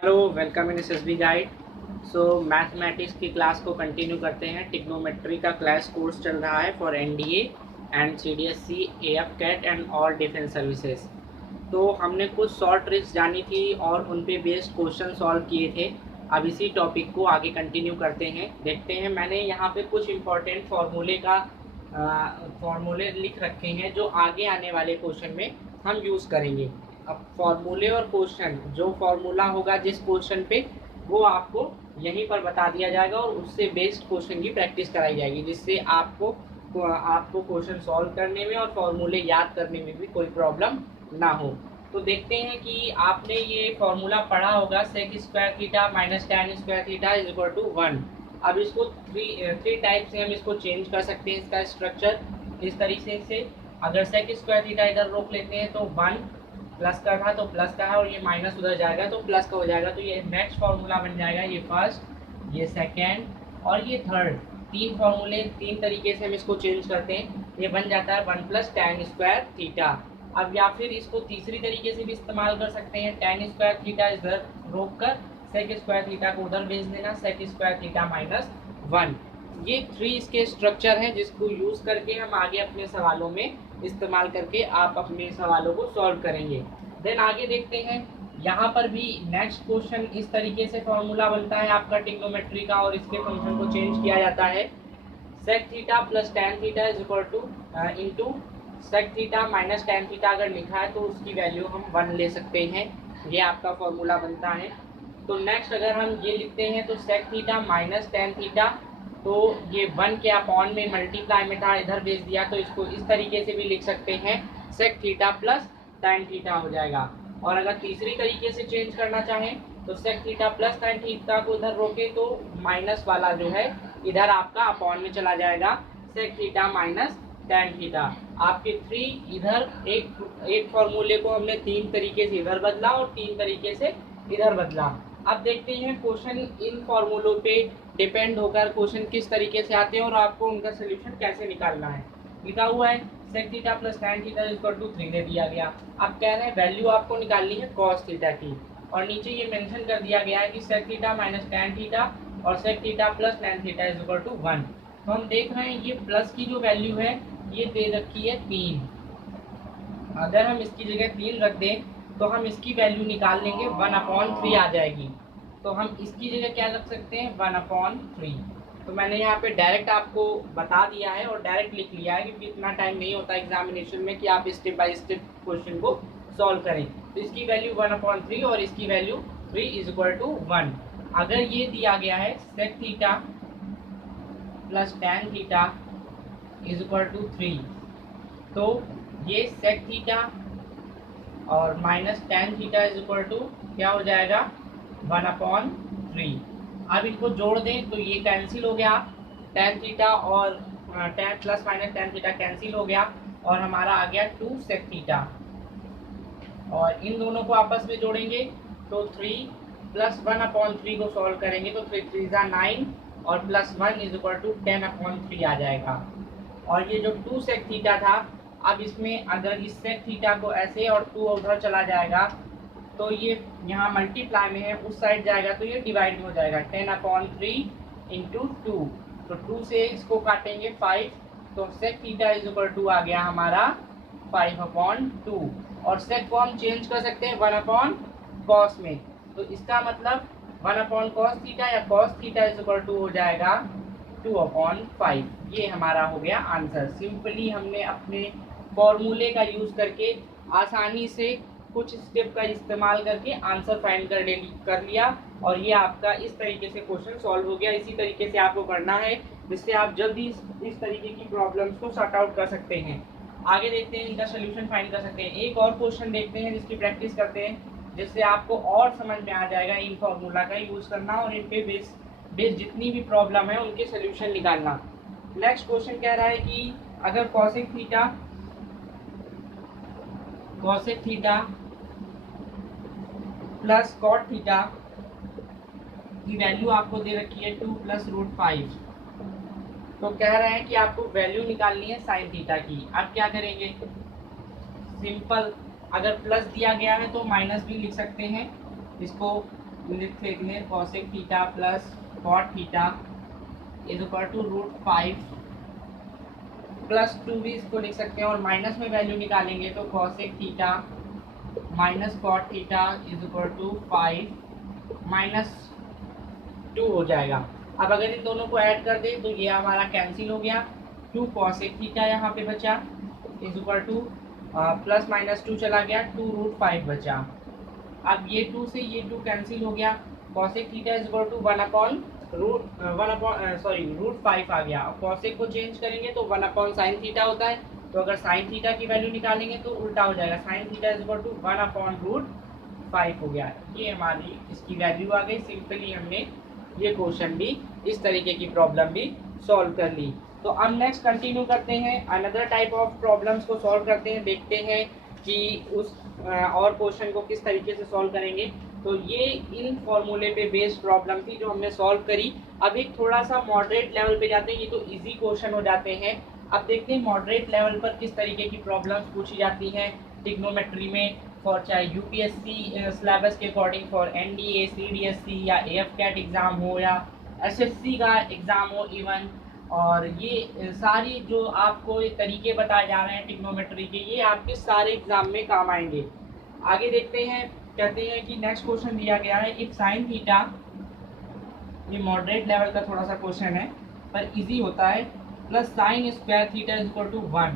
Hello, welcome in SSB guide. So mathematics की class को continue करते हैं। टिग्नोमेट्री का क्लास कोर्स चल रहा है for NDA and CDSC, AFCAT and और डिफेंस सर्विसेज। तो हमने कुछ शॉर्ट ट्रिक्स जानी थी और उन पे बेस्ड क्वेश्चन सॉल्व किए थे। अब इसी टॉपिक को आगे कंटिन्यू करते हैं। देखते हैं, मैंने यहाँ पे कुछ इम्पोर्टेंट फार्मूले लिख रखे हैं जो आगे आने वाले क्वेश्चन में हम यूज़ करेंगे। अब फार्मूले और क्वेश्चन, जो फार्मूला होगा जिस क्वेश्चन पे, वो आपको यहीं पर बता दिया जाएगा और उससे बेस्ड क्वेश्चन की प्रैक्टिस कराई जाएगी, जिससे आपको क्वेश्चन सॉल्व करने में और फार्मूले याद करने में भी कोई प्रॉब्लम ना हो। तो देखते हैं कि आपने ये फार्मूला पढ़ा होगा, sec square theta minus tan square theta is equal to 1। अब इसको थ्री टाइप से हम इसको चेंज कर सकते हैं। इसका स्ट्रक्चर इस तरीके से, अगर सेक स्क्वायर थीटा इधर रोक लेते हैं तो 1 प्लस का था तो प्लस का है, और ये माइनस उधर जाएगा तो प्लस का हो जाएगा। तो ये नेक्स्ट फार्मूला बन जाएगा, ये फर्स्ट, ये सेकेंड और ये थर्ड। तीन फार्मूले, तीन तरीके से हम इसको चेंज करते हैं। ये बन जाता है 1 प्लस टैन स्क्वायर थीटा। अब या फिर इसको तीसरी तरीके से भी इस्तेमाल कर सकते हैं। टैन स्क्वायर थीटा इधर रोक कर सेक स्क्वायर थीटा को उधर भेज देना, सेक स्क्वायर थीटा माइनस 1। ये थ्री इसके स्ट्रक्चर हैं जिसको यूज़ करके हम आगे अपने सवालों में इस्तेमाल करके आप अपने सवालों को सॉल्व करेंगे। देन आगे देखते हैं, यहाँ पर भी नेक्स्ट क्वेश्चन इस तरीके से फॉर्मूला बनता है आपका ट्रिग्नोमेट्री का, और इसके फंक्शन को चेंज किया जाता है। Sec theta plus tan theta is equal to into sec theta minus tan theta अगर लिखा है तो उसकी वैल्यू हम 1 ले सकते हैं। ये आपका फॉर्मूला बनता है। तो नेक्स्ट अगर हम ये लिखते हैं तो sec theta minus tan theta, तो ये 1 के अपॉन में मल्टीप्लाई में था, इधर भेज दिया, तो इसको इस तरीके से भी लिख सकते हैं, sec theta plus tan theta हो जाएगा। और अगर तीसरी तरीके से चेंज करना चाहें तो sec theta plus tan theta को इधर रोके तो माइनस वाला जो है इधर आपका अपॉन में चला जाएगा, sec theta minus tan theta. आपके थ्री इधर एक फॉर्मूले को हमने तीन तरीके से इधर बदला और तीन तरीके से इधर बदला। अब देखते हैं क्वेश्चन इन फॉर्मूलों पे डिपेंड होकर क्वेश्चन किस तरीके से आते हैं और आपको उनका सोल्यूशन कैसे निकालना है। लिखा हुआ है sec theta plus tan theta equal to 3 दे दिया गया। अब कह रहे हैं वैल्यू आपको निकालनी है कॉस थीटा की, और नीचे ये मेंशन कर दिया गया है कि sec theta minus tan theta और sec theta plus tan theta is equal to 1। तो हम देख रहे हैं ये प्लस की जो वैल्यू है ये दे रखी है 3। अगर हम इसकी जगह 3 रख दें तो हम इसकी वैल्यू निकाल लेंगे, 1/3 आ जाएगी। तो हम इसकी जगह क्या रख सकते हैं, 1/3। तो मैंने यहाँ पे डायरेक्ट आपको बता दिया है और डायरेक्ट लिख लिया है, क्योंकि इतना टाइम नहीं होता एग्जामिनेशन में कि आप स्टेप बाय स्टेप क्वेश्चन को सॉल्व करें। तो इसकी वैल्यू 1/3 और इसकी वैल्यू 3 इज इक्वल टू 1। अगर ये दिया गया है sec theta plus tan theta is equal to 3, तो ये सेक थीटा और minus tan theta is equal to क्या हो जाएगा, 1/3। अब इनको जोड़ दें तो ये कैंसिल हो गया, टैन थीटा और ten plus minus tan theta cancel हो गया, और हमारा आ गया 2 सेक थीटा। और इन दोनों को आपस में जोड़ेंगे तो 3 प्लस 1/3 को सॉल्व करेंगे तो 3 3 9 और प्लस 1 इज इक्वल टू 10/3 आ जाएगा। और ये जो 2 सेक थीटा था, अब इसमें अगर इस सेक थीटा को ऐसे और 2 उधर चला जाएगा तो ये यहाँ मल्टीप्लाई में है, उस साइड जाएगा तो ये डिवाइड में हो जाएगा, 10/3 इंटू 2। तो 2 से इसको काटेंगे 5, तो sec theta is equal to आ गया हमारा 5/2। और सेक को हम चेंज कर सकते हैं 1/cos में, तो इसका मतलब 1/cos थीटा या cos theta is equal to हो जाएगा 2/5। ये हमारा हो गया आंसर। सिंपली हमने अपने फॉर्मूले का यूज़ करके आसानी से कुछ स्टेप का इस्तेमाल करके आंसर फाइंड कर लिया, और ये आपका इस तरीके से क्वेश्चन सॉल्व हो गया। इसी तरीके से आपको करना है, जिससे आप जल्दी इस तरीके की प्रॉब्लम्स को सॉर्ट आउट कर सकते हैं। आगे देखते हैं, इनका सोल्यूशन फाइंड कर सकते हैं। एक और क्वेश्चन देखते हैं जिसकी प्रैक्टिस करते हैं, जिससे आपको और समझ में आ जाएगा इन फॉर्मूला का यूज़ करना और इन पे बेस जितनी भी प्रॉब्लम है उनके सोल्यूशन निकालना। नेक्स्ट क्वेश्चन कह रहा है कि अगर cosec theta plus cot theta की वैल्यू आपको दे रखी है 2 प्लस √5, तो कह रहे हैं कि आपको वैल्यू निकालनी है साइन थीटा की। अब क्या करेंगे, सिंपल, अगर प्लस दिया गया है तो माइनस भी लिख सकते हैं, इसको लिख लेते हैं cosec theta plus cot theta is equal to √5 plus 2 भी इसको लिख सकते हैं, और माइनस में वैल्यू निकालेंगे तो cosec theta minus cot theta is equal to 5 minus 2 हो जाएगा। अब अगर इन दोनों को ऐड कर दें तो ये हमारा कैंसिल हो गया, 2 कॉसेक थीटा यहाँ पे बचा is equal two plus minus 2 चला गया, 2√5 बचा। अब ये 2 से ये 2 कैंसिल हो गया, cosec theta is equal to √5 आ गया। अब कॉसेक को चेंज करेंगे तो 1 साइन थीटा होता है, तो अगर साइन थीटा की वैल्यू निकालेंगे तो उल्टा हो जाएगा, sine theta is equal to 1/√5 हो गया। ये हमारी इसकी वैल्यू आ गई। सिंपली हमने ये क्वेश्चन भी, इस तरीके की प्रॉब्लम भी सॉल्व कर ली। तो अब नेक्स्ट कंटिन्यू करते हैं, अनदर टाइप ऑफ प्रॉब्लम्स को सॉल्व करते हैं, देखते हैं कि उस और क्वेश्चन को किस तरीके से सॉल्व करेंगे। तो ये इन फॉर्मूले पे बेस्ड प्रॉब्लम थी जो हमने सॉल्व करी। अब एक थोड़ा सा मॉडरेट लेवल पे जाते हैं, ये तो इजी क्वेश्चन हो जाते हैं। अब देखते हैं मॉडरेट लेवल पर किस तरीके की प्रॉब्लम्स पूछी जाती हैं ट्रिग्नोमेट्री में, फॉर चाहे यूपीएससी सिलेबस के अकॉर्डिंग, फॉर एनडीए, सीडीएससी या एएफ कैट एग्ज़ाम हो या एसएससी का एग्ज़ाम हो इवन। और ये सारी जो आपको ये तरीके बताए जा रहे हैं ट्रिग्नोमेट्री के, ये आपके सारे एग्जाम में काम आएंगे। आगे देखते हैं, कहते हैं कि नेक्स्ट क्वेश्चन दिया गया है, इफ साइन थीटा, ये मॉडरेट लेवल का थोड़ा सा क्वेश्चन है पर इजी होता है, plus sine square theta is equal to 1।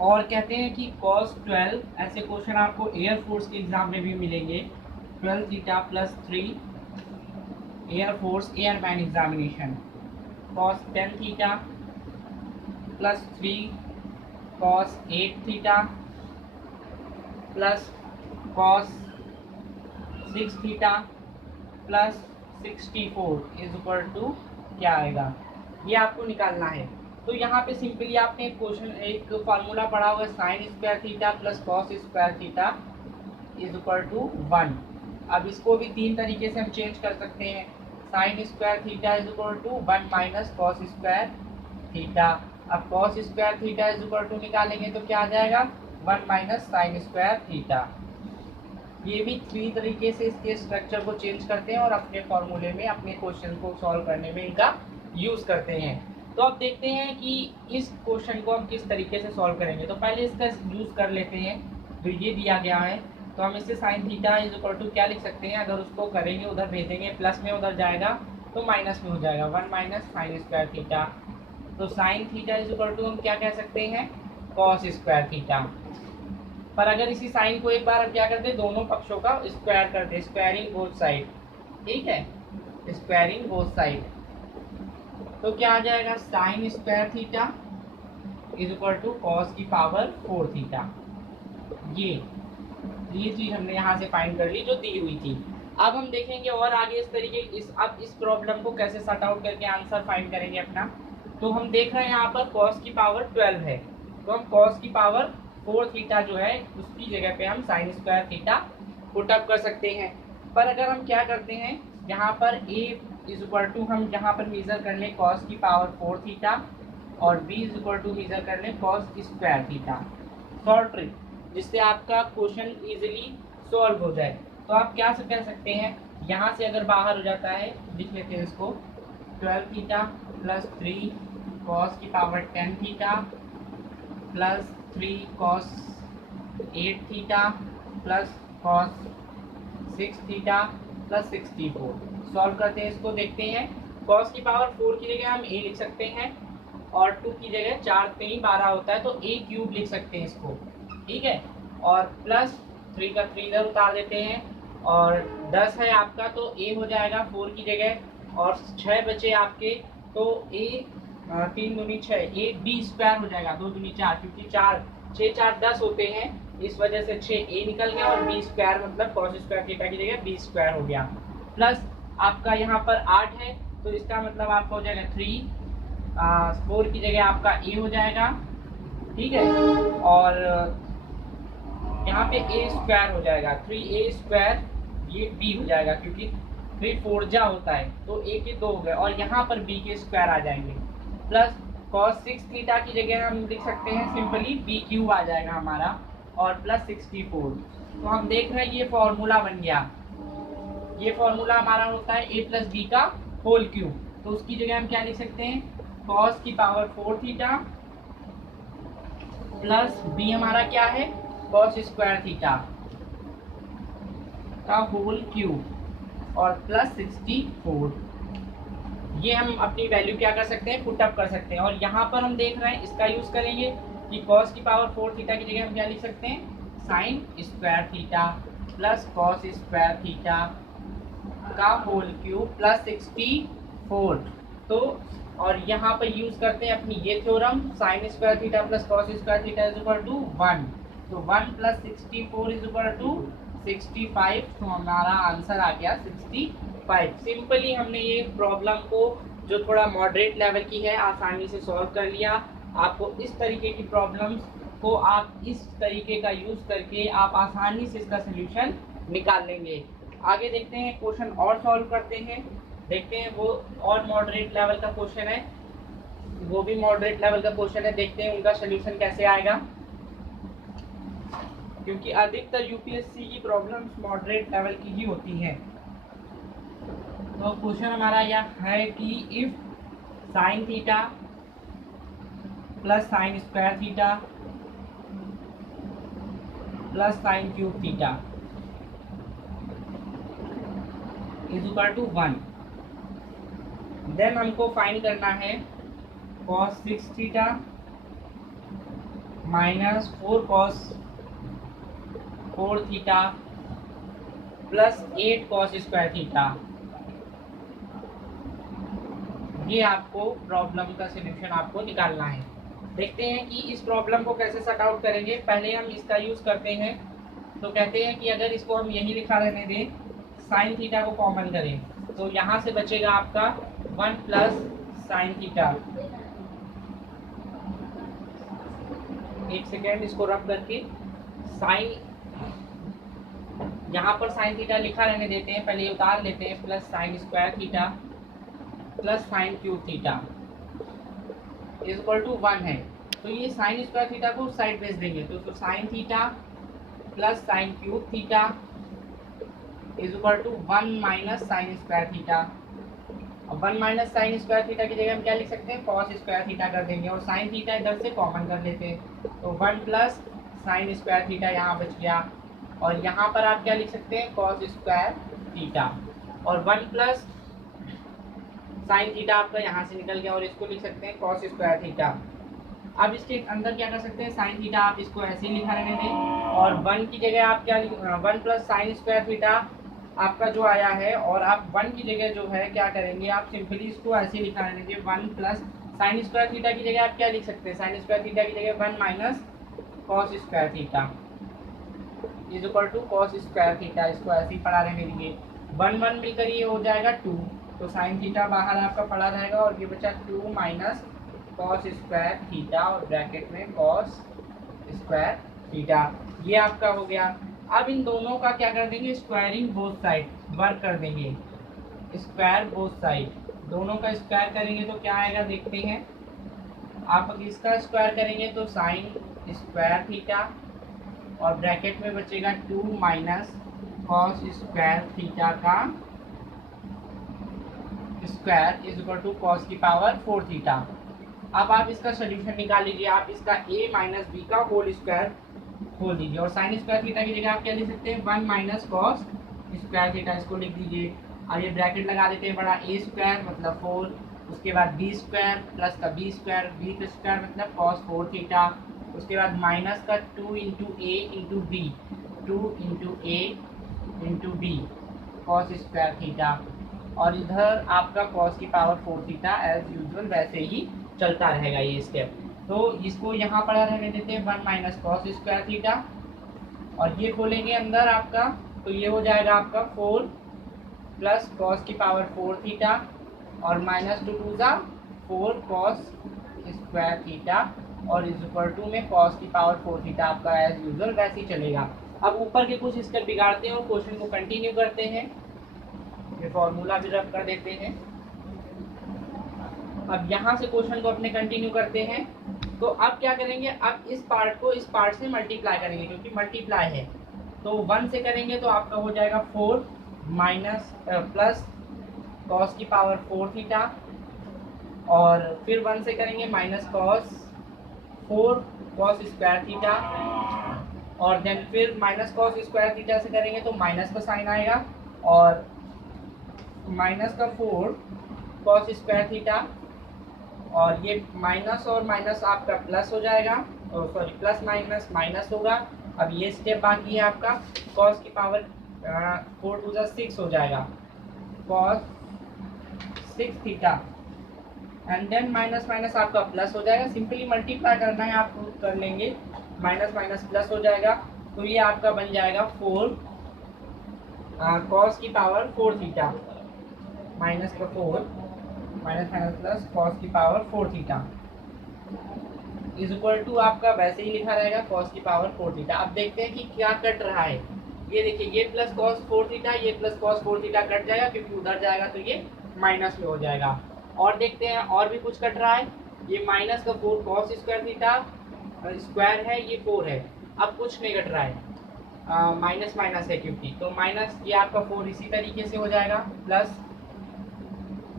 और कहते हैं कि cos 12, ऐसे क्वेश्चन आपको एयरफोर्स के एग्जाम में भी मिलेंगे, 12 theta plus 3 air force airman examination, cos 10 theta plus 3 cos 8 theta plus cos 6 theta plus 64 is equal to क्या आएगा, ये आपको निकालना है। तो यहाँ पे सिंपली आपने एक क्वेश्चन, एक फार्मूला पढ़ा होगा, sine square theta plus cos square theta is equal to 1। अब इसको भी 3 तरीके से हम चेंज कर सकते हैं, sine square theta is equal to 1 minus cos square theta. अब cos square theta is equal to निकालेंगे तो क्या आ जाएगा, 1 माइनस साइन स्क्वायर थीटा। ये भी 3 तरीके से इसके स्ट्रक्चर को चेंज करते हैं और अपने फॉर्मूले में, अपने क्वेश्चन को सॉल्व करने में इनका यूज़ करते हैं। तो अब देखते हैं कि इस क्वेश्चन को हम किस तरीके से सॉल्व करेंगे। तो पहले इसका यूज़ कर लेते हैं। तो ये दिया गया है तो हम इससे sine theta is equal to क्या लिख सकते हैं, अगर उसको करेंगे उधर भेजेंगे प्लस में, उधर जाएगा तो माइनस में हो जाएगा, 1 माइनस साइन स्क्वायर थीटा। तो sine theta is equal to हम क्या कह सकते हैं, कॉस स्क्वायर थीटा। पर अगर इसी साइन को एक बार हम क्या करते हैं, दोनों पक्षों का स्क्वायर करते हैं, स्क्वायरिंग बोथ साइड, ठीक है, स्क्वायरिंग बोथ साइड। तो क्या आ जाएगा, sine square theta is equal to cos की पावर 4 थीटा। ये चीज़ हमने यहाँ से फाइंड कर ली जो दी हुई थी। अब हम देखेंगे और आगे इस तरीके अब इस प्रॉब्लम को कैसे सॉर्ट आउट करके आंसर फाइंड करेंगे अपना। तो हम देख रहे हैं यहाँ पर कॉस की पावर 12 है, तो हम कॉस की पावर 4 थीटा जो है उसकी जगह पे हम sign square theta put up कर सकते हैं। पर अगर हम क्या करते हैं, यहाँ पर a इज इक्वल टू हम जहाँ पर मेजर कर लें कॉस की पावर 4 थीटा और b is equal to major कर लें cos square theta, short trick, जिससे आपका क्वेश्चन इजीली सॉल्व हो जाए। तो आप क्या कह सकते हैं, यहाँ से अगर बाहर हो जाता है, लिख लेते हैं इसको, 12 थीटा प्लस 3 कॉस की power 10 theta plus 3 cos 8 theta plus cos 6 theta plus 64। Solve करते हैं इसको, देखते हैं। कॉस की पावर 4 की जगह हम a लिख सकते हैं और 2 की जगह 4 पे ही 12 होता है तो a क्यूब लिख सकते हैं इसको, ठीक है। और प्लस 3 का 3 इधर उतार देते हैं और 10 है आपका तो a हो जाएगा 4 की जगह, और 6 बचे आपके तो a 3 दूनी 6, a b स्क्वायर हो जाएगा, 2 दूनी 4, क्योंकि 6 4 10 होते हैं, इस वजह से 6a निकल गया और b स्क्वायर मतलब कॉस स्क्वायर थीटा की जगह b स्क्वायर हो गया। प्लस आपका यहाँ पर 8 है तो इसका मतलब आपका हो जाएगा 3, 4 की जगह आपका a हो जाएगा, ठीक है। और यहाँ पे a स्क्वायर हो जाएगा, 3a स्क्वायर, ये b हो जाएगा क्योंकि 3 4 जा होता है तो a के 2 हो गए, और यहाँ पर b के स्क्वायर आ जाएंगे। प्लस cos 6 थीटा की जगह हम लिख सकते हैं सिंपली b क्यूब आ जाएगा हमारा, और प्लस 64। तो हम देख रहे हैं ये फॉर्मूला बन गया। ये फॉर्मूला हमारा होता है a प्लस बी का होल क्यूब, तो उसकी जगह हम क्या लिख सकते हैं, कॉस की पावर 4 थीटा प्लस बी हमारा क्या है, कॉस स्क्वायर थीटा का होल क्यूब और प्लस 64। ये हम अपनी वैल्यू क्या कर सकते हैं, पुट अप कर सकते हैं। और यहाँ पर हम देख रहे हैं इसका यूज करेंगे कि कॉस की पावर 4 थीटा की जगह हम क्या लिख सकते हैं, sine square theta plus cos square theta का होल क्यूब प्लस 64। तो और यहाँ पर यूज करते हैं अपनी ये theorem, sine square theta plus cos square theta is equal to 1, तो 1 प्लस 64 इज इक्वल टू 65। तो हमारा आंसर आ गया 65। सिंपली हमने ये प्रॉब्लम को जो थोड़ा मॉडरेट लेवल की है आसानी से सॉल्व कर लिया। आपको इस तरीके की प्रॉब्लम्स को आप इस तरीके का यूज करके आप आसानी से इसका सोल्यूशन निकाल लेंगे। आगे देखते हैं क्वेश्चन और सॉल्व करते हैं, देखते हैं वो और मॉडरेट लेवल का क्वेश्चन है, वो भी मॉडरेट लेवल का क्वेश्चन है, देखते हैं उनका सोल्यूशन कैसे आएगा, क्योंकि अधिकतर यूपीएससी की प्रॉब्लम्स मॉडरेट लेवल की ही होती हैं। तो क्वेश्चन हमारा यह है कि if sine theta plus sine square theta plus sine cube theta is equal to 1, then हमको फाइंड करना है cos 6 theta minus 4 cos 4 theta plus 8 cos square theta. ये आपको प्रॉब्लम का सलूशन आपको निकालना है। देखते हैं कि इस प्रॉब्लम को कैसे सॉर्ट आउट करेंगे। पहले हम इसका यूज करते हैं, तो कहते हैं कि अगर इसको हम यही लिखा रहने दें, साइन थीटा को कॉमन करें, तो यहाँ से बचेगा आपका 1 प्लस साइन थीटा। एक सेकेंड, इसको रब करके साइन, यहाँ पर साइन थीटा लिखा रहने देते हैं, पहले उतार लेते हैं, plus sine square theta plus sine cube theta is equal to 1 है। तो ये साइन स्क्वायर थीटा को उस साइड भेज देंगे, तो sine theta plus sine cube theta is equal to 1 minus sine square theta. अब 1 माइनस साइन स्क्वायर थीटा की जगह हम क्या लिख सकते हैं, कॉस स्क्वायर थीटा कर देंगे, और साइन थीटा इधर से कॉमन कर लेते हैं, तो 1 प्लस साइन स्क्वायर थीटा यहाँ बच गया, और यहाँ पर आप क्या लिख सकते हैं, कॉस स्क्वायर थीटा, और 1 प्लस साइन थीटा आपका यहाँ से निकल गया, और इसको लिख सकते हैं कॉस स्क्वायर थीटा। अब इसके अंदर क्या कर सकते हैं, साइन थीटा आप इसको ऐसे ही लिखा रहने दें, और 1 की जगह आप क्या 1 प्लस साइन स्क्वायर थीटा आपका जो आया है, और आप 1 की जगह जो है क्या करेंगे, आप सिंपली इसको ऐसे लिखा रहने दें, 1 प्लस साइन स्क्वायर थीटा की जगह आप क्या लिख सकते हैं, साइन स्क्वायर थीटा की जगह 1 minus cos square theta is equal to cos square theta. इसको ऐसे ही पढ़ा रहने देंगे, 1 1 मिलकर ये हो जाएगा 2, तो साइन थीटा बाहर आपका पड़ा रहेगा, और ये बचा 2 माइनस कॉस स्क्वायर थीटा और ब्रैकेट में कॉस स्क्वायर थीटा। ये आपका हो गया। अब इन दोनों का क्या कर देंगे, स्क्वायरिंग बोथ साइड वर्क कर देंगे, स्क्वायर बोथ साइड, दोनों का स्क्वायर करेंगे तो क्या आएगा देखते हैं। आप इसका स्क्वायर करेंगे तो साइन स्क्वायर थीटा और ब्रैकेट में बचेगा 2 माइनस कॉस स्क्वायर थीटा का square is equal to cos की पावर 4 थीटा। अब आप इसका सोल्यूशन निकाल लीजिए, आप इसका a माइनस बी का होल स्क्वायर खोल दीजिए, और साइन स्क्वायर थीटा की जगह आप क्या लिख सकते हैं, 1 माइनस कॉस स्क्वायर थीटा, इसको लिख दीजिए। अब ये ब्रैकेट लगा देते हैं, बड़ा a स्क्वायर मतलब 4, उसके बाद b स्क्वायर प्लस का b स्क्वायर मतलब कॉस 4 थीटा, उसके बाद माइनस का 2 into a into B, 2 into a into B cos square theta, और इधर आपका कॉस की पावर 4 थीटा एज यूजुअल वैसे ही चलता रहेगा ये स्टेप। तो इसको यहाँ पड़ा रहने देते हैं, 1 माइनस कॉस स्क्वायर थीटा, और ये खोलेंगे अंदर आपका, तो ये हो जाएगा आपका 4 प्लस कॉस की पावर 4 थीटा और माइनस 2 टू ज़ा 4 कॉस स्क्वायर थीटा, और इज इक्वल टू में कॉस की पावर 4 थीटा आपका एज यूजुअल वैसे ही चलेगा। अब ऊपर के कुछ स्टेप बिगाड़ते हैं और क्वेश्चन को कंटिन्यू करते हैं। ये फॉर्मूला भी रब कर देते हैं। अब यहाँ से क्वेश्चन को अपने कंटिन्यू करते हैं। तो अब क्या करेंगे, अब इस पार्ट को इस पार्ट से मल्टीप्लाई करेंगे, क्योंकि मल्टीप्लाई है, तो 1 से करेंगे तो आपका हो जाएगा 4, माइनस प्लस कॉस की पावर 4 थीटा, और फिर 1 से करेंगे minus cos 4 cos square theta, और देन फिर माइनस कॉस स्क्वायर थीटा से करेंगे तो माइनस का साइन आएगा, और माइनस का 4 कॉस स्क्वायर थीटा, और ये माइनस और माइनस आपका प्लस हो जाएगा, सॉरी प्लस माइनस माइनस होगा। अब ये स्टेप बाकी है आपका, कॉस की पावर 4 टू 6 हो जाएगा, cos 6 theta, and then minus minus आपका प्लस हो जाएगा। सिंपली मल्टीप्लाई करना है, आप कर लेंगे, माइनस माइनस प्लस हो जाएगा, तो ये आपका बन जाएगा 4 कॉस की पावर 4 थीटा, माइनस का 4 माइनस माइनस प्लस कॉस की power 4 theta is equal to आपका वैसे ही लिखा रहेगा कॉस की पावर 4 थीटा। अब देखते हैं कि क्या कट रहा है। ये देखिए, ये प्लस कॉस 4 थीटा, ये प्लस कॉस 4 थीटा कट जाएगा, क्योंकि उधर जाएगा तो ये माइनस में हो जाएगा। और देखते हैं और भी कुछ कट रहा है। ये माइनस का 4 कॉस स्क्वायर थीटा स्क्वायर है, ये 4 है। अब कुछ नहीं कट रहा है, माइनस माइनस है क्योंकि, तो माइनस ये आपका 4 इसी तरीके से हो जाएगा, प्लस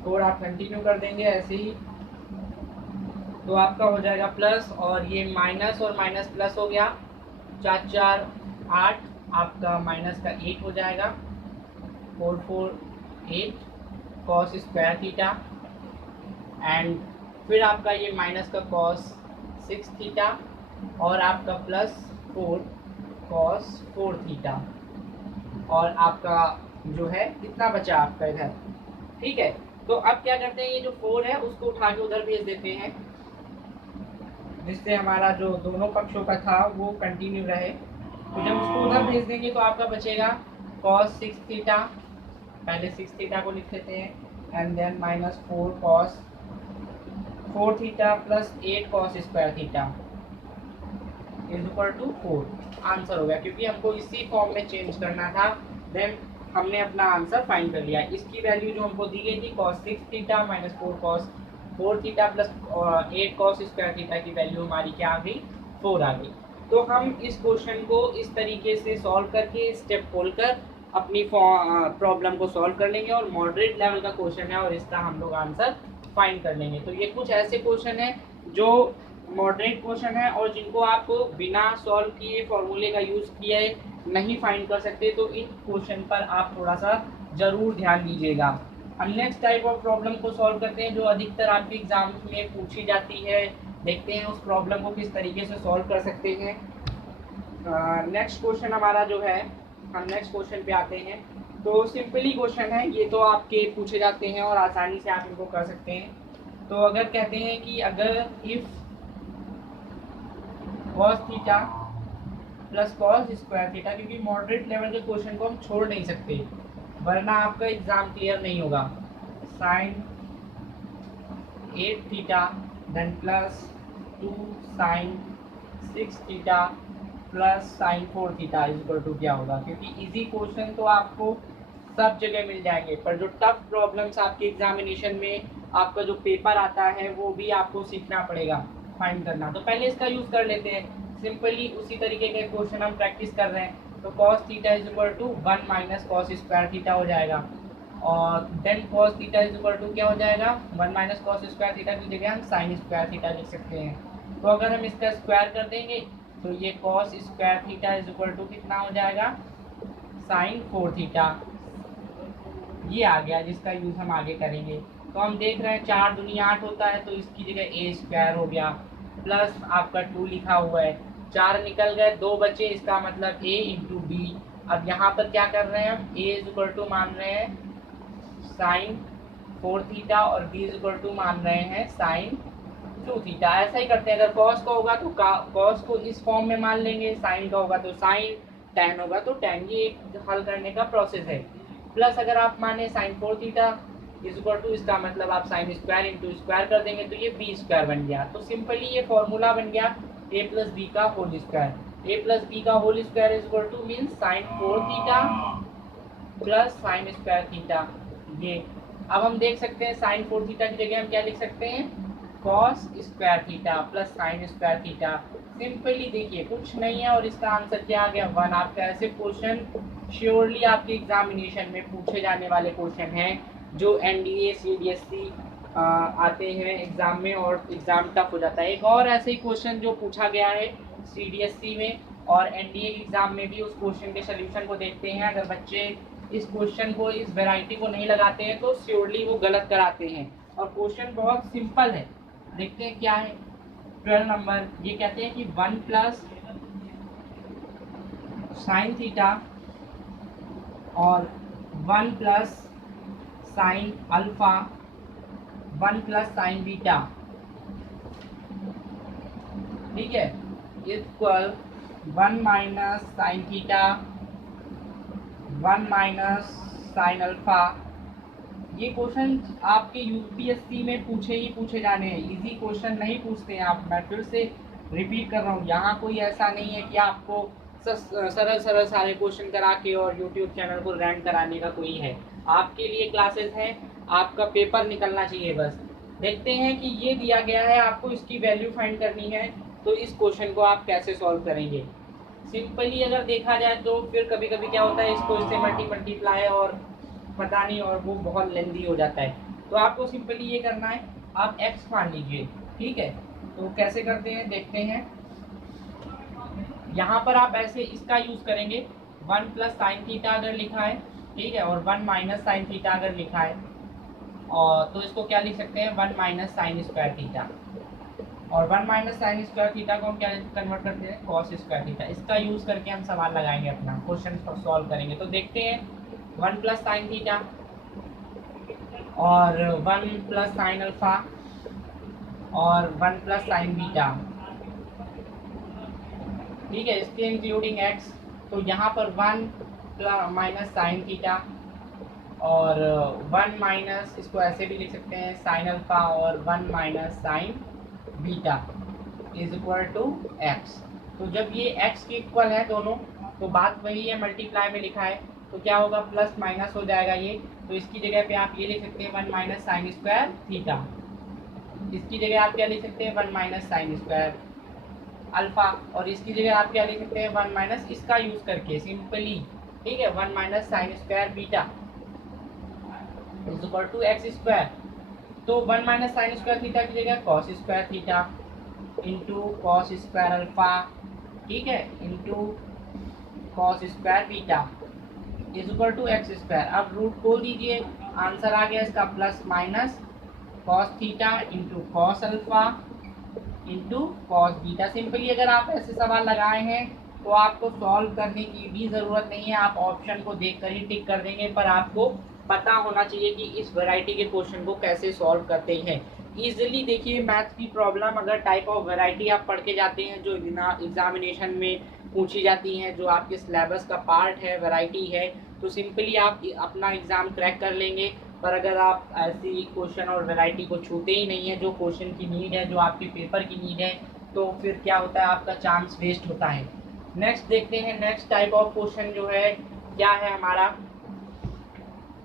4 आप कंटिन्यू कर देंगे ऐसे ही, तो आपका हो जाएगा प्लस, और ये माइनस और माइनस प्लस हो गया, 4 4 8, आपका माइनस का 8 हो जाएगा, 4 4 8 कॉस स्क्वायर थीटा, एंड फिर आपका ये माइनस का कॉस 6 थीटा, और आपका प्लस 4 कॉस 4 थीटा, और आपका जो है कितना बचा आपका इधर, ठीक है। तो अब क्या करते हैं, ये जो 4 है उसको उठा के उधर भेज देते हैं, जिससे हमारा जो दोनों पक्षों का था वो कंटिन्यू रहे। तो जब उसको उधर भेज देंगे तो आपका बचेगा cos 6 थीटा, पहले 6 थीटा को लिख लेते हैं, and then minus 4 cos 4 theta plus 8 cos square theta is equal to 4। Answer हो गया, क्योंकि हमको इसी फॉर्म में चेंज करना था, देन हमने अपना आंसर फाइंड कर लिया। इसकी वैल्यू जो हमको दी गई थी cos 6 theta minus 4 cos 4 theta plus 8 cos square theta की वैल्यू हमारी क्या आ गई, 4 आ गई। तो हम इस क्वेश्चन को इस तरीके से सॉल्व करके स्टेप खोलकर अपनी प्रॉब्लम को सॉल्व कर लेंगे, और मॉडरेट लेवल का क्वेश्चन है और इसका हम लोग आंसर फाइंड कर लेंगे। तो ये कुछ ऐसे क्वेश्चन है जो मॉडरेट क्वेश्चन है और जिनको आप बिना सॉल्व किए फॉर्मूले का यूज़ किए नहीं फाइंड कर सकते, तो इन क्वेश्चन पर आप थोड़ा सा ज़रूर ध्यान दीजिएगा। हम नेक्स्ट टाइप ऑफ प्रॉब्लम को सॉल्व करते हैं जो अधिकतर आपके एग्जाम में पूछी जाती है, देखते हैं उस प्रॉब्लम को किस तरीके से सॉल्व कर सकते हैं। नेक्स्ट क्वेश्चन हमारा जो है, हम नेक्स्ट क्वेश्चन पे आते हैं। तो सिंपली क्वेश्चन है, ये तो आपके पूछे जाते हैं और आसानी से आप इनको कर सकते हैं। तो अगर कहते हैं कि अगर if cos theta plus cos square theta, क्योंकि मॉडरेट लेवल के क्वेश्चन को हम छोड़ नहीं सकते वरना आपका एग्जाम क्लियर नहीं होगा, sine 8 theta then plus 2 sine 6 theta plus sine 4 theta is equal to क्या होगा। क्योंकि इजी क्वेश्चन तो आपको सब जगह मिल जाएंगे, पर जो टफ प्रॉब्लम्स आपके एग्जामिनेशन में आपका जो पेपर आता है वो भी आपको सीखना पड़ेगा फाइंड करना। तो पहले इसका यूज़ कर लेते हैं, सिंपली उसी तरीके के क्वेश्चन हम प्रैक्टिस कर रहे हैं। तो cos theta is equal to 1 minus cos square theta हो जाएगा, और then cos theta is equal to क्या हो जाएगा, 1 माइनस कॉस स्क्वायर थीटा की जगह हम साइन स्क्वायर थीटा लिख सकते हैं। तो अगर हम इसका स्क्वायर कर देंगे तो ये cos square theta is equal to कितना हो जाएगा, साइन 4 थीटा, ये आ गया जिसका यूज़ हम आगे करेंगे। तो हम देख रहे हैं 4 दूनी 8 होता है, तो इसकी जगह a स्क्वायर हो गया, प्लस आपका 2 लिखा हुआ है, 4 निकल गए, 2 बचे, इसका मतलब a इंटू बी। अब यहाँ पर क्या कर रहे हैं हम, a इज इक्वल टू मान रहे हैं साइन 4 थीटा और b इज इक्वल टू मान रहे हैं साइन 2 थीटा। ऐसा ही करते हैं, अगर cos का होगा तो cos को इस फॉर्म में मान लेंगे, साइन का होगा तो साइन, tan होगा तो tan, ये एक हल करने का प्रोसेस है। प्लस अगर आप माने sine 4 theta is equal to, इसका मतलब आप साइन स्क्वायर इंटू स्क्वायर कर देंगे तो ये बी स्क्वायर बन गया। तो सिंपली ये फॉर्मूला बन गया a प्लस बी का whole square. a plus B का whole square is equal to mean sine 4 theta plus sine square theta. ये अब हम देख सकते हैं साइन 4 थीटा की जगह हम क्या लिख सकते हैं, cos square theta plus sine square theta. Simply देखिए कुछ नहीं है और इसका आंसर क्या आ गया, 1। आपका ऐसे क्वेश्चन श्योरली आपके एग्जामिनेशन में पूछे जाने वाले क्वेश्चन हैं जो एनडीए सीडीएससी आते हैं एग्जाम में और एग्जाम टफ हो जाता है। एक और ऐसे ही क्वेश्चन जो पूछा गया है सीडीएससी में और एनडीए एग्जाम में भी, उस क्वेश्चन के सोल्यूशन को देखते हैं। अगर बच्चे इस क्वेश्चन को, इस वैरायटी को नहीं लगाते हैं तो श्योरली वो गलत कराते हैं। और क्वेश्चन बहुत सिंपल है, देखते हैं क्या है। 12 नंबर, ये कहते हैं कि 1 प्लस साइन थीटा और 1 plus sine alpha 1 plus sign beta, ठीक है, equal 1 minus sine theta 1 minus sine alpha. ये क्वेश्चन आपके यूपीएससी में पूछे जाने हैं, इजी क्वेश्चन नहीं पूछते हैं आप। मैं फिर से रिपीट कर रहा हूँ, यहाँ कोई ऐसा नहीं है कि आपको सरल सारे क्वेश्चन करा के और यूट्यूब चैनल को रैंक कराने का कोई है। आपके लिए क्लासेस हैं, आपका पेपर निकलना चाहिए बस। देखते हैं कि ये दिया गया है, आपको इसकी वैल्यू फाइंड करनी है, तो इस क्वेश्चन को आप कैसे सॉल्व करेंगे। सिंपली अगर देखा जाए तो फिर कभी कभी क्या होता है, इसको इससे मल्टीप्लाई और पता नहीं, और वो बहुत लेंदी हो जाता है। तो आपको सिंपली ये करना है, आप x मान लीजिए, ठीक है। तो कैसे करते हैं देखते हैं। यहाँ पर आप ऐसे इसका यूज करेंगे, 1 प्लस साइन थीटा अगर लिखा है, ठीक है, और 1 माइनस साइन थीटा अगर लिखा है, और तो इसको क्या लिख सकते हैं, 1 माइनस साइन स्क्वायर थीटा। और 1 माइनस साइन स्क्वायर थीटा को हम क्या कन्वर्ट करते हैं, कॉस स्क्वायर थीटा। इसका यूज करके हम सवाल लगाएंगे, अपना क्वेश्चन सॉल्व करेंगे। तो देखते हैं, 1 प्लस साइन थीटा और 1 प्लस साइन अल्फा और 1 प्लस साइन बीटा, ठीक है, इसके इंक्लूडिंग x। तो यहाँ पर 1 माइनस साइन थीटा और 1 माइनस, इसको ऐसे भी लिख सकते हैं, साइन अल्फा और 1 minus sine beta is equal to x। तो जब ये x के इक्वल है दोनों, तो बात वही है, मल्टीप्लाई में लिखा है, तो क्या होगा, प्लस माइनस हो जाएगा ये। तो इसकी जगह पे आप ये लिख सकते हैं 1 माइनस साइन स्क्वायर थीटा। इसकी जगह आप क्या लिख सकते हैं, 1 माइनस साइन स्क्वायर अल्फा। और इसकी जगह आप क्या लिख सकते हैं, 1 माइनस, इसका यूज करके सिंपली, ठीक है, 1 minus sine square beta is equal to X square. तो 1 माइनस साइन स्क्वायर थीटा की जगह cos square theta into cos square alpha, ठीक है, into cos square beta is equal to X square. अब root खोल दीजिए, आंसर आ गया इसका plus minus cos theta into cos alpha into cos beta. Simply अगर आप ऐसे सवाल लगाए हैं तो आपको सॉल्व करने की भी ज़रूरत नहीं है, आप ऑप्शन को देखकर ही टिक कर देंगे। पर आपको पता होना चाहिए कि इस वैरायटी के क्वेश्चन को कैसे सॉल्व करते हैं ईजिली। देखिए, मैथ्स की प्रॉब्लम अगर टाइप ऑफ वैरायटी आप पढ़ के जाते हैं जो एग्जामिनेशन में पूछी जाती हैं, जो आपके सिलेबस का पार्ट है, वैरायटी है, तो सिंपली आप अपना एग्ज़ाम क्रैक कर लेंगे। पर अगर आप ऐसी क्वेश्चन और वैरायटी को छूते ही नहीं है, जो क्वेश्चन की नीड है, जो आपके पेपर की नीड है, तो फिर क्या होता है, आपका चांस वेस्ट होता है। नेक्स्ट देखते हैं, नेक्स्ट टाइप ऑफ क्वेश्चन जो है क्या है हमारा।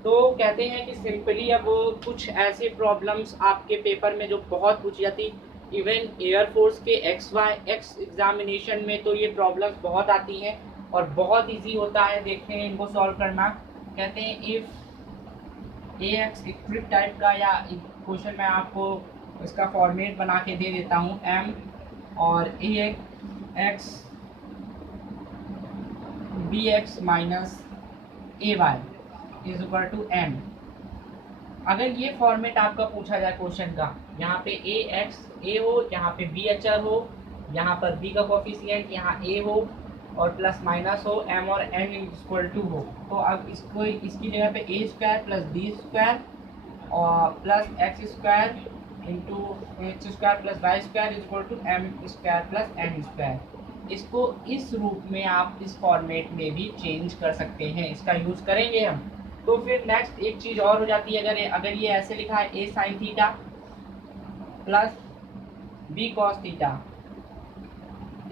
तो कहते हैं कि सिंपली अब कुछ ऐसे प्रॉब्लम्स आपके पेपर में जो बहुत पूछी जाती, इवन एयरफोर्स के एक्स एग्जामिनेशन में तो ये प्रॉब्लम्स बहुत आती हैं और बहुत इजी होता है। देखते हैं इनको सॉल्व करना। कहते हैं इफ़ AX एक ट्रिप टाइप का, या क्वेश्चन मैं आपको इसका फॉर्मेट बना के दे देता हूँ, M और AX BX minus AY is equal to M। अगर ये फॉर्मेट आपका पूछा जाए क्वेश्चन का, यहाँ पे AX A हो, यहाँ पे B अचर हो, यहाँ पर B का कोफिशिएंट, यहाँ A हो और प्लस माइनस हो, M और N इक्वल टू हो, तो अब इसको इसकी जगह पे A square plus B square और plus X square into H square plus Y square equal to M square plus N square. इसको इस रूप में आप इस फॉर्मेट में भी चेंज कर सकते हैं, इसका यूज़ करेंगे हम। तो फिर नेक्स्ट एक चीज़ और हो जाती है, अगर ये ऐसे लिखा है A sine theta plus B cos theta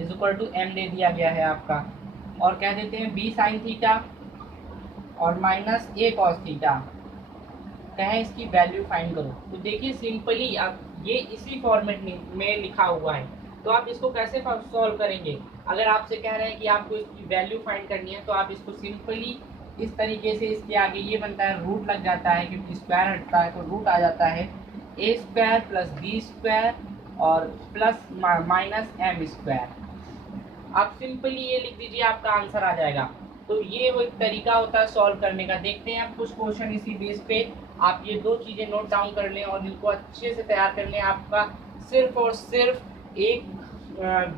is equal to M दे दिया गया है आपका, और कह देते हैं B साइन थीटा और माइनस A कॉस थीटा, कहें इसकी वैल्यू फाइंड करो। तो देखिए सिंपली अब ये इसी फॉर्मेट में लिखा हुआ है, तो आप इसको कैसे सॉल्व करेंगे? अगर आपसे कह रहे हैं कि आपको इसकी वैल्यू फाइंड करनी है, तो आप इसको सिंपली इस तरीके से, इसके आगे ये बनता है रूट लग जाता है, क्योंकि स्क्वायर हटता है तो रूट आ जाता है ए स्क्वायर प्लस बी स्क्वायर और प्लस माइनस एम स्क्वायर। आप सिंपली ये लिख दीजिए, आपका आंसर आ जाएगा। तो ये वो एक तरीका होता है सॉल्व करने का। देखते हैं आप कुछ क्वेश्चन इसी बेस पे। आप ये दो चीज़ें नोट डाउन कर लें और इनको अच्छे से तैयार कर लें। आपका सिर्फ और सिर्फ एक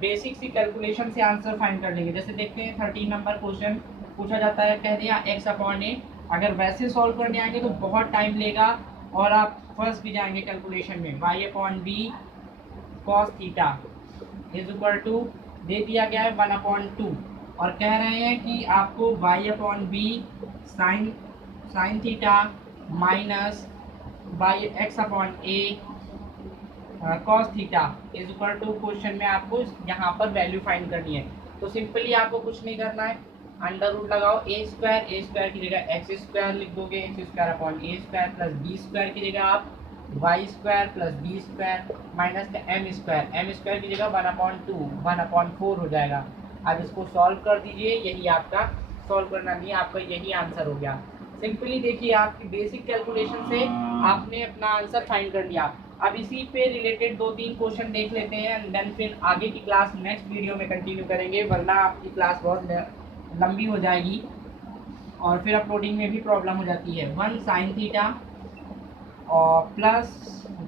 बेसिक सी कैलकुलेशन से आंसर फाइंड कर लेंगे। जैसे देखते हैं 13 नंबर क्वेश्चन पूछा जाता है, कह दिया x अपॉन ए। अगर वैसे सॉल्व करने आएंगे तो बहुत टाइम लेगा और आप फंस भी जाएंगे कैलकुलेशन में। y upon B cos theta is equal to दे दिया गया है 1/2 और कह रहे हैं कि आपको y upon B sine theta minus Y X upon A cos theta is equal to, question में आपको यहाँ पर वैल्यू फाइंड करनी है। तो सिंपली आपको कुछ नहीं करना है, अंडर रूट लगाओ ए स्क्वायर की जगह एक्स स्क्वायर लिख दोगे, X square upon A square plus B square की जगह आप Y square plus B square minus M square की जगह 1/4 हो जाएगा। अब इसको सॉल्व कर दीजिए, यही आपका सॉल्व करना नहीं है, आपका यही आंसर हो गया। सिंपली देखिए, आपकी बेसिक कैलकुलेशन से आपने अपना आंसर फाइंड कर लिया। अब इसी पे रिलेटेड 2-3 क्वेश्चन देख लेते हैं एंड देन फिर आगे की क्लास नेक्स्ट वीडियो में कंटिन्यू करेंगे, वरना आपकी क्लास बहुत लंबी हो जाएगी और फिर अपलोडिंग में भी प्रॉब्लम हो जाती है। 1 साइन थीटा और प्लस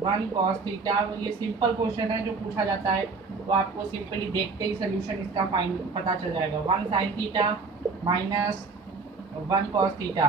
1 कॉस थीटा, ये सिंपल क्वेश्चन है जो पूछा जाता है, तो आपको सिंपली देखते ही सोल्यूशन इसका फाइंड पता चल जाएगा। 1 sign theta minus 1 cos theta,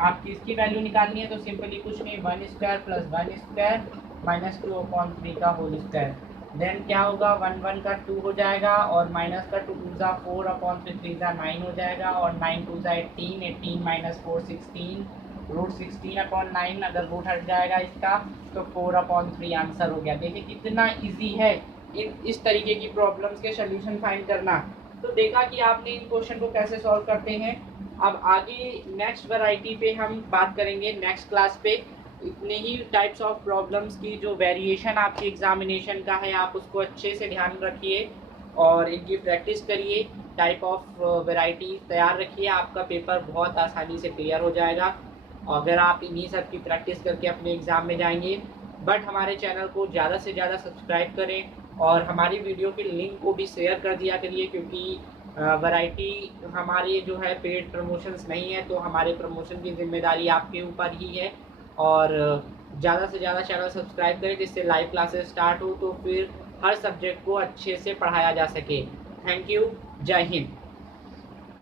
आपकी इसकी वैल्यू निकालनी है तो सिंपली कुछ नहीं, 1 स्क्वायर प्लस 1 स्क्वायर माइनस 2/3 का होल स्क्वायर। देन क्या होगा, 1 का 2 हो जाएगा और माइनस का 2 2 4/3 9 हो जाएगा और 9 2 18 माइनस 4 16 रूट 16/9। अगर रूट हट जाएगा इसका तो 4/3 आंसर हो गया। देखिए कितना इजी है इस तरीके की प्रॉब्लम्स के सोल्यूशन फाइंड करना। तो देखा कि आपने इन क्वेश्चन को कैसे सॉल्व करते हैं। अब आगे नेक्स्ट वैरायटी पे हम बात करेंगे नेक्स्ट क्लास पे। इतने ही टाइप्स ऑफ प्रॉब्लम्स की जो वेरिएशन आपके एग्जामिनेशन का है, आप उसको अच्छे से ध्यान रखिए और इनकी प्रैक्टिस करिए। टाइप ऑफ वैरायटी तैयार रखिए, आपका पेपर बहुत आसानी से क्लियर हो जाएगा अगर आप इन्हीं सब की प्रैक्टिस करके अपने एग्ज़ाम में जाएंगे। बट हमारे चैनल को ज़्यादा से ज़्यादा सब्सक्राइब करें और हमारी वीडियो के लिंक को भी शेयर कर दिया करिए, क्योंकि वैरायटी हमारी जो है पेड प्रमोशंस नहीं है, तो हमारे प्रमोशन की जिम्मेदारी आपके ऊपर ही है। और ज़्यादा से ज़्यादा चैनल सब्सक्राइब करें जिससे लाइव क्लासेस स्टार्ट हो तो फिर हर सब्जेक्ट को अच्छे से पढ़ाया जा सके। थैंक यू, जय हिंद।